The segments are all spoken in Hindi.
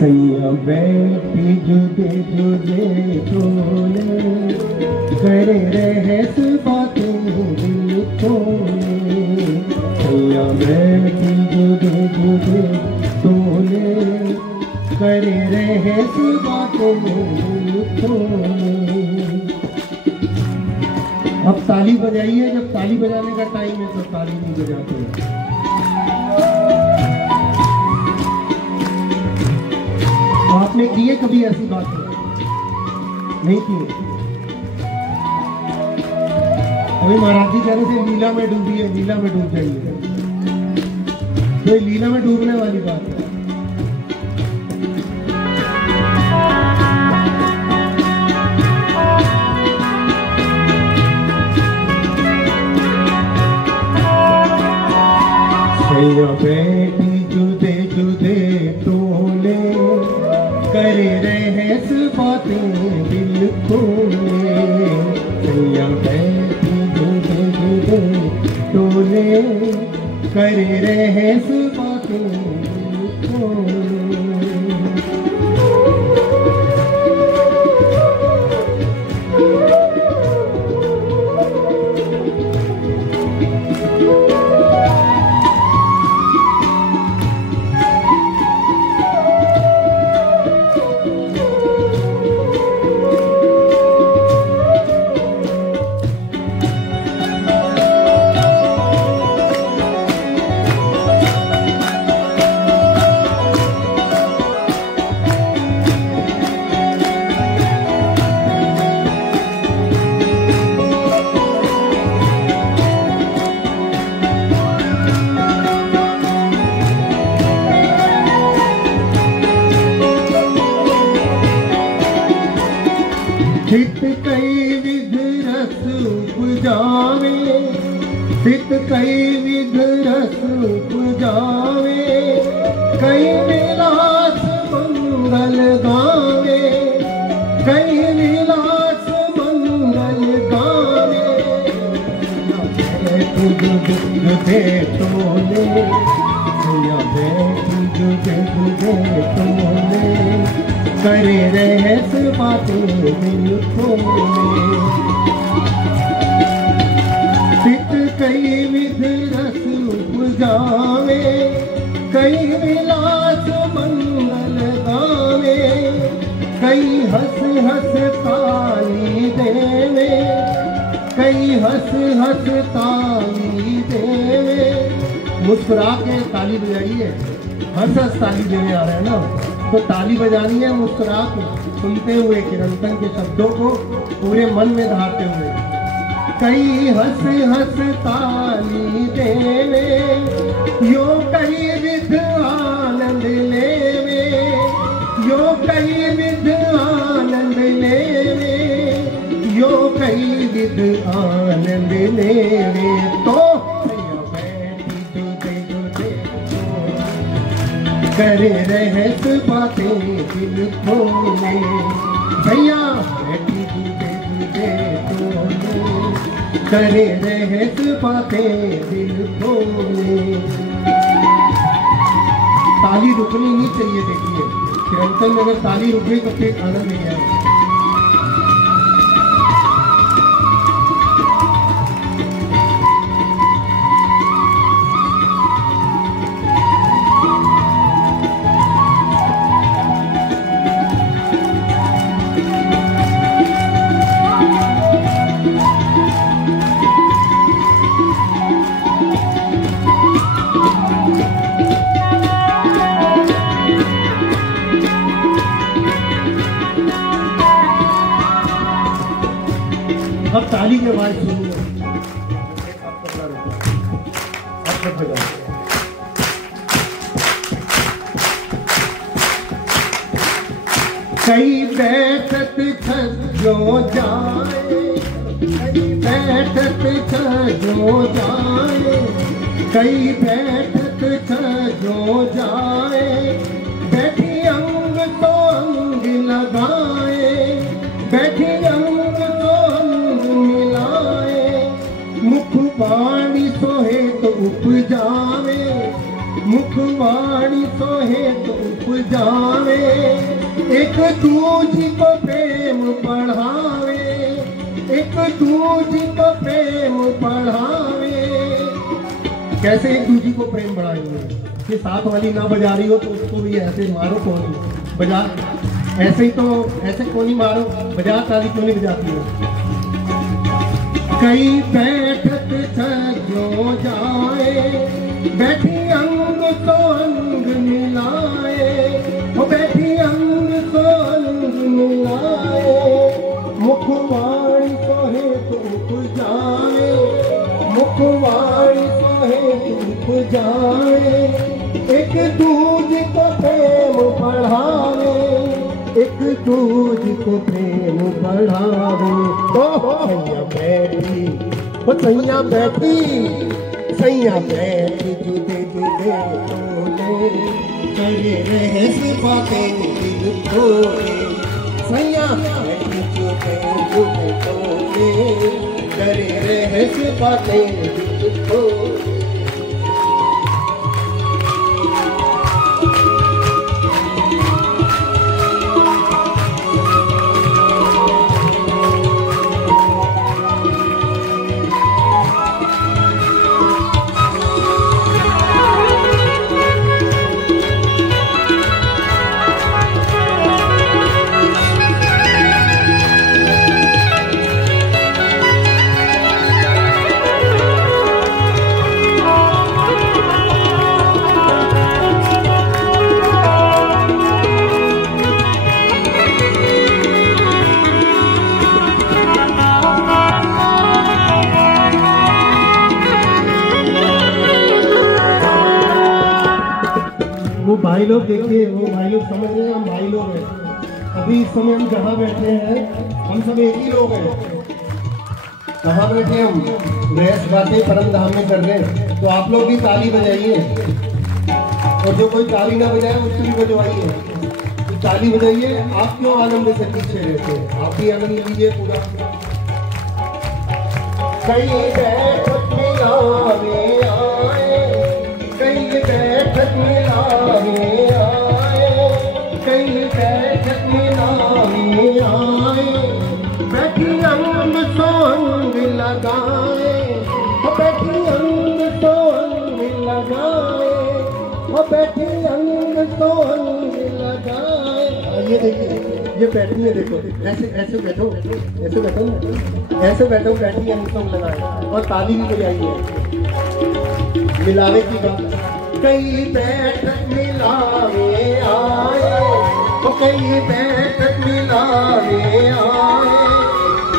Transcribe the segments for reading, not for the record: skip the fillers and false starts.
सैया बैठी जुदे जुदे टोले करे रहस बातें दिल खोले। सैया बैठी जुदे जुदे टोले करे रहस बातें दिल खोले। अब ताली बजाइए, जब ताली बजाने का टाइम है तो ताली नहीं बजाते। आपने किए कभी ऐसी बात नहीं किए? अभी महाराज जी कह रहे थे लीला में डूबी है, लीला में डूब जाइए। तो लीला में डूबने वाली बात है। सैया बैठी जुदे जुदे टोले करे रहस बातें दिल खोले। सैया बैठी जुदे जुदे टोले करे रहस बातें दिल खोले। हित कई विध रस उपजावे, हित कई विध रस उपजावे, कई विलास मंगल गावे, कई विलास मंगल गावे। जुदे टोले सैया बैठी जुदे जुदे टोले करे रहस बातें दिल खोले। हित कई विध रस उपजावे, कई विलास मंगल गावे, कई हंस हंस ताली देवे, कई हंस हंस ताली देवे। मुस्कुरा के ताली बजाइए, हंस हंस ताली देने आ रहे हैं ना, तो ताली बजानी है मुस्कुरा के, सुनते हुए चिरंतन के शब्दों को पूरे मन में धारते हुए। कई हंस हंस ताली देवे, यो कई विध आनंद लेवे, यो कई विध आनंद लेवे, यो कई विध आनंद लेवे। तो करे रहस बातें दिल खोले। भैया बैठी जुदे जुदे टोले करे रहस बातें दिल खोले। ताली रुकनी नहीं चाहिए। देखिए चिरंतन में अगर ताली रुक गई तो फिर आनंद नहीं आएगा। अब ताली के आवाज सुनिए। कई बैठत जो जाए, कई बैठत जो जाए, कई बैठत जो जाए, बैठी अंग तो अंग लगाए, बैठी अंग तो अंग मिलाए, मुख बाणी सोहे तो उपजावे, मुख बाणी सोहे तो उपजावे, एक दूजी को प्रेम पढ़ावे, एक दूजी को प्रेम पढ़ावे। कैसे एक दूजी को प्रेम बढ़ाएंगे? कि साथ वाली ना बजा रही हो तो उसको भी ऐसे मारो, कौन बजा, ऐसे ही तो ऐसे क्यों नहीं मारो, बजा ताली क्यों नहीं बजाती हो? कई बैठक सजो जाए, बैठी अंग तो अंग मिलाए, वो बैठी अंग तो अंग मिलाए। मुखवाणी सोहे धूप जाए, मुखवाणी सोहे धूप जाए। एक दूजे को प्रेम बढ़ावे, एक दूजे को प्रेम बढ़ावे। सैया बैठी, वो सैया बैठी, सैया बैठी जुदे जुदे तोले, करे रहस्य बातें दिल खोले। सैया बैठी जुदे जुदे तोले, करे रहस्य बातें दिल खोले। वो भाई लोग देखिए, वो भाई लोग समझ रहे हैं हम भाई लोग हैं। अभी इस समय हम जहाँ बैठे हैं हम सब एक ही लोग हैं। कहाँ बैठे हम? गैस बातें परम धाम में कर रहे हैं। तो आप लोग भी ताली बजाइए, और जो कोई ताली ना बजाए उसको भी बजवाइए। तो ताली बजाइए। आप क्यों आनंद से पीछे रहते हैं? आप भी आनंद लीजिए पूरा। कई बैठक मिलावे आए, कई बैठक मिलावे आए, कई बैठक मिलावे आए। बैठी अंग सो अंग लगाए, बैठी अंग सो अंग लगाए, बैठी अंग सो अंग लगाए। ये देखिए, ये बैठी है, देखो ऐसे ऐसे बैठो, ऐसे बैठो ना, ऐसे बैठो, बैठी अंग सो लगाए और ताली भी बजाइए। मिलावे की बात। कई बैठक मिलावे आए, कई बैठक मिलावे आए।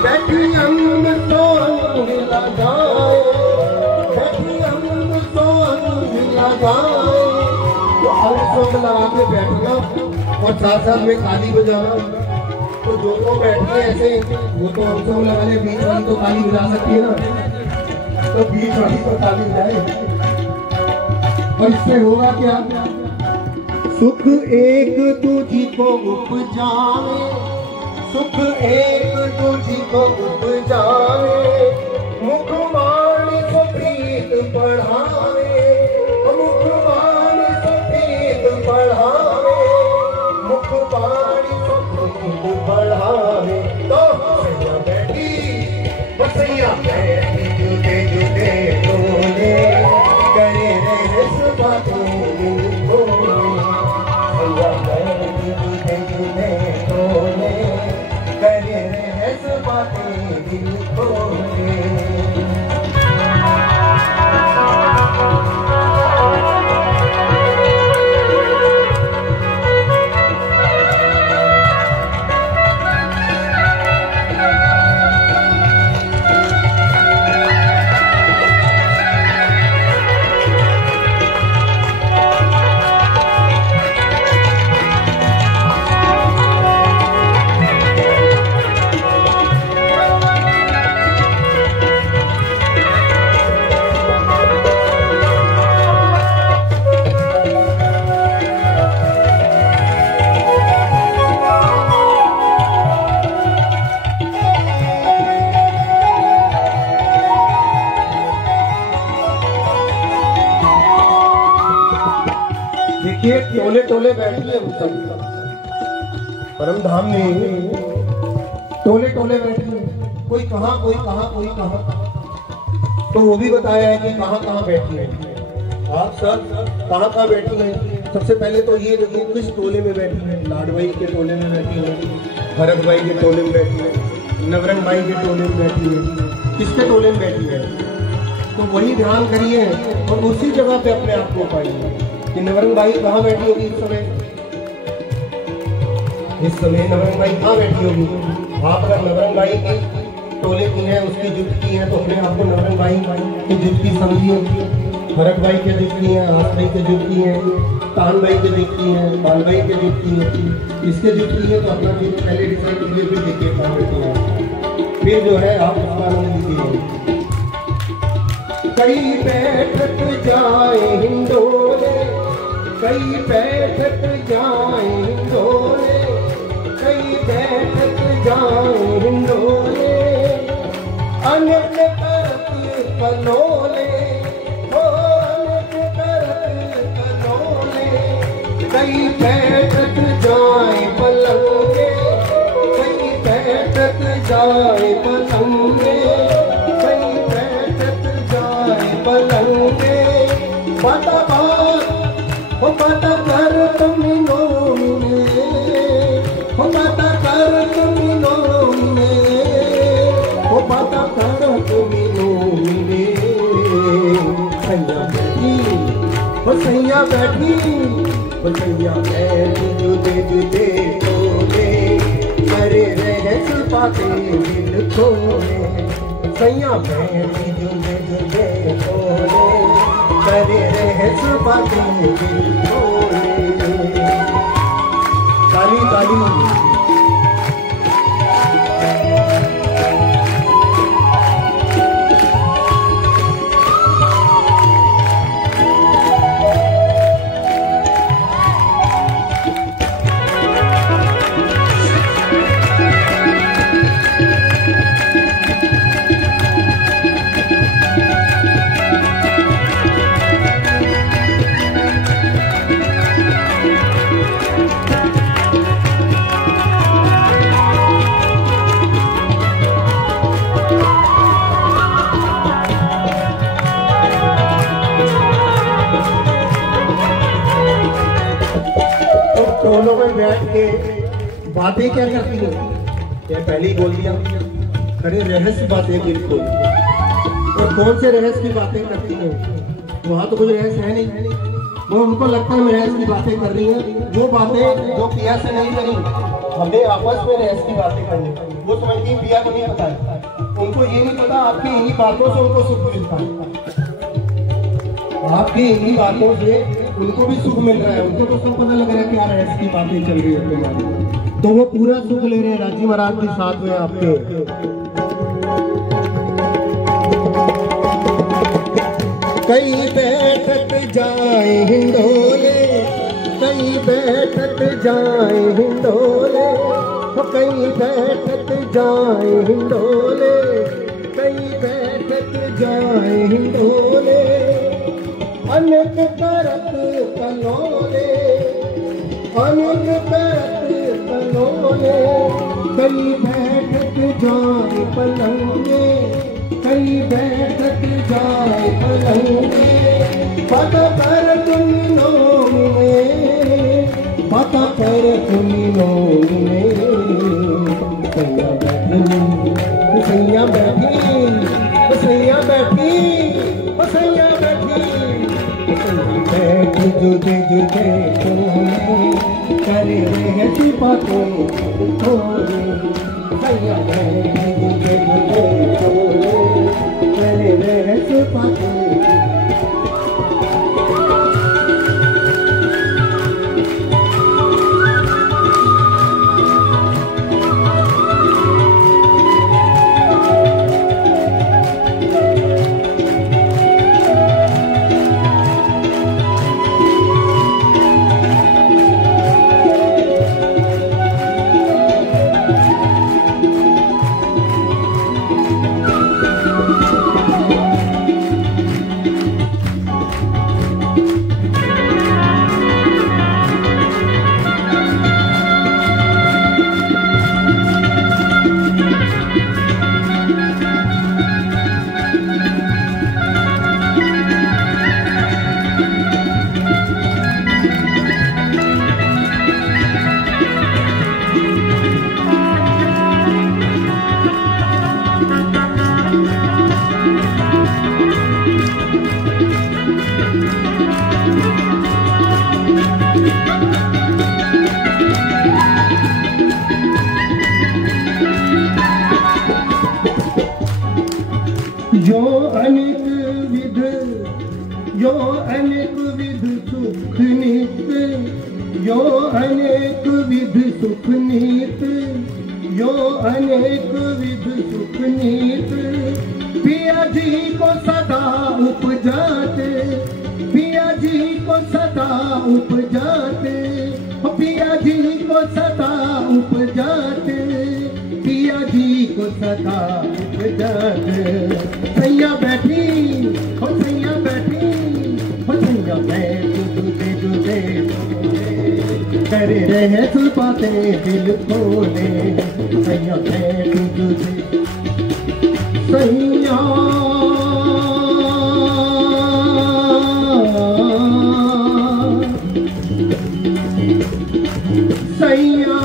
बैठी अंग तो अंग लगाए, बैठी अंग तो अंग लगाए। तो अंग तो लगा के बैठना और साथ साथ में ताली बजाना। तो जो लोग बैठे ऐसे, वो तो अंग तो लगा ले, बीच वाली तो ताली बजा सकती है ना, तो बीच वाली तो ताली बजाए। और इससे होगा क्या? सुख एक दूजी को उपजावे, सुख एक दूजी को उपजावे। मुखवाणी को प्रीत बढ़ावे, मुखवाणी को प्रीत बढ़ावे, मुखवाणी को प्रीत बढ़ावे। तो सैया बैठी, सैया बैठी जुदे जुदे बोले, करे रहस्य बातें दिल खोले। सैया बैठी जुदे जुदे बोले, करे रहस्य बातें दिल खोले। देखिए टोले टोले बैठिए, परम धाम में टोले टोले बैठे हैं, कोई कहाँ कोई कहाँ कोई कहाँ। तो वो भी बताया है कि कहाँ कहाँ बैठी है। आप सब कहाँ कहाँ बैठी हैं? सबसे पहले तो ये देखो किस टोले में बैठी है। लाडभाई के टोले में बैठी है, भरत भाई के टोले में बैठी है, नवरंग भाई के टोले में बैठी है, किसके टोले में बैठी है? तो वही ध्यान करिए और उसी जगह पे अपने आप को पाइए कि नवरंग भाई कहाँ बैठी होगी इस समय। इस समय नवरंग भाई कहाँ बैठी होगी? आप अगर नवरंग भाई की टोले की है, उसकी जुट की है, तो अपने आप को नवरंग भाई की जुट की समझिए। भरत भाई के जुट की है, आस भाई के जुट की है, तान भाई के जुट की है, बाल भाई के जुट की है, इसके जुट की है। तो अपना जुट पहले डिसाइड कीजिए, फिर देखिए कहाँ बैठी है, फिर जो है आप उसका आनंद लीजिए। कई बैठक जाए हिंडोले, कई बैठक जाए हिंडोले, कई बैठक जाए हिंडोले, अनेक तरफ कलोले, हो अनेक तरफ कलोले। कई बैठक जाए पलंगे, कई बैठक जाए पलंगे, कई बैठक जाए पलंगे। पता बात हो पता कर तुम नो मिले, हो पता कर तुम नो मिले, हो पता कर तुम नो मिले। सैया बैठी, हो सैया बैठी, हो सैया बैठी, जुदे जुदे टोले, करे रहस बातें दिल खोले। सैया बैठी जुदे जुदे टोले, करे रहस बातें दिल खोले। ताली ताली। दोनों में बैठ के बातें क्या करती है? ये पहले ही बोल दिया, अरे रहस्य बातें बिल्कुल। और कौन से रहस्य की बातें करती है? वहाँ तो कुछ रहस्य है नहीं, वो उनको लगता है मैं रहस्य की बातें कर रही हूँ। वो बातें जो पिया से नहीं करी, हमें आपस में रहस्य की बातें करनी, वो समझती पिया को नहीं पता है। उनको ये नहीं पता आपकी इन्हीं बातों से उनको सुख मिलता है, आपकी इन्हीं बातों से उनको भी सुख मिल रहा है। उनको तो सब पता लग रहा है क्या रहस्य की बातें चल रही है तुम्हारी, तो वो पूरा सुख ले रहे हैं राजी महाराज के साथ में आपके। कई बैठक जाए हिंडोले, कई बैठक जाए हिंडोले, कई बैठक जाए हिंडोले, कई बैठक जाए हिंडोले। अनेक तरफ कलोले, अनेक तरफ कलोले, कई बैठक जाए पलंगे, कई बैठक जाए पलंगे। पता कर तुम नो मिले, पता कर तुम नो मिले। सैया बैठी, सैया बैठी, सैया बैठी, बैठी जुदे जुदे टोले, करे रहसी बातों थोड़े। सैया बैठी जुदे जुदे टोले, करे रहसी बातों। अनेक विध यो अनेक विध सुख नित यो अनेक विध सुख नीत यो अनेक विध सुख नीत पिया जी को सदा उपजाते पिया जी को सदा उपजाते पिया जी को सदा उपजाते पिया जी को सदा उपजाते सैया बैठी हो सैया बैठी हो सैया बैठ दूधे दूधे करे रहे सुपाते दिल खोले सैया बैठ दूधे सैया सैया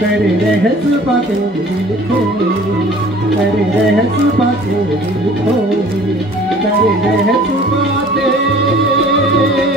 करे रहस बातें दिल खोले करे रहस बातें दिल खोले करे रहस बातें